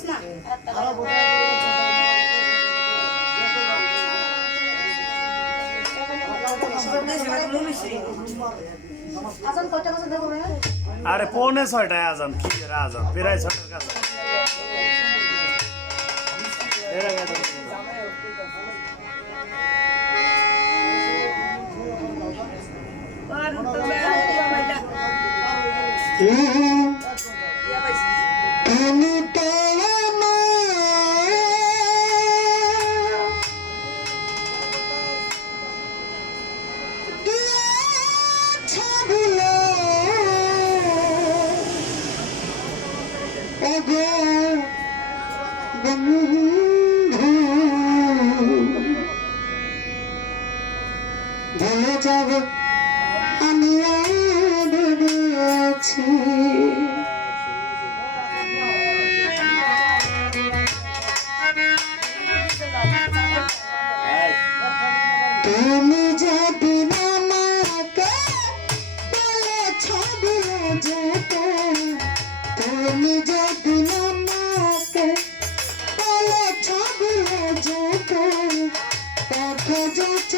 করিস না আরে পৌনে ছয়টায় আজান কি আজান? প্রায় ছয়টার কাছে। Mm-hmm.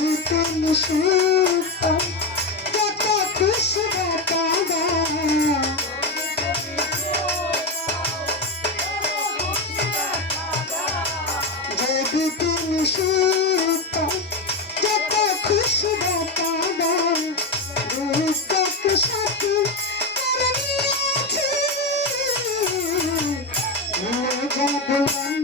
সুতন সুতন কত খুশি বাবা যদি তুমি সুতন কত খুশি বাবা রূপক সাথী যাব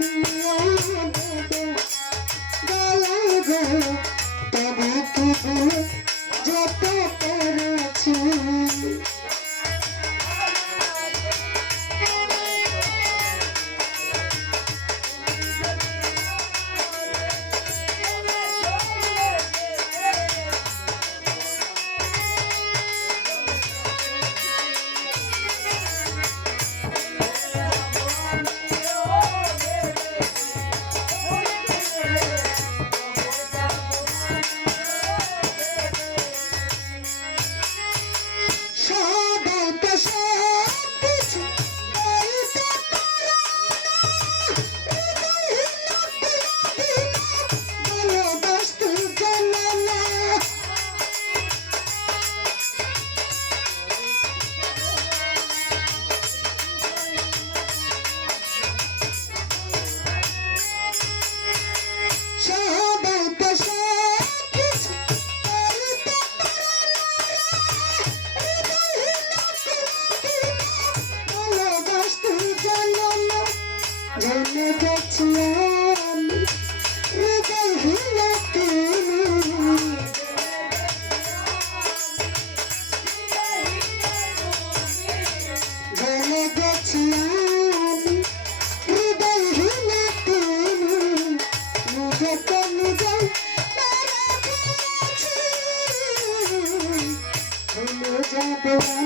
Thank you.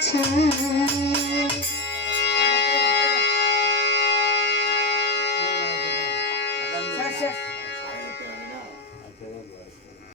যে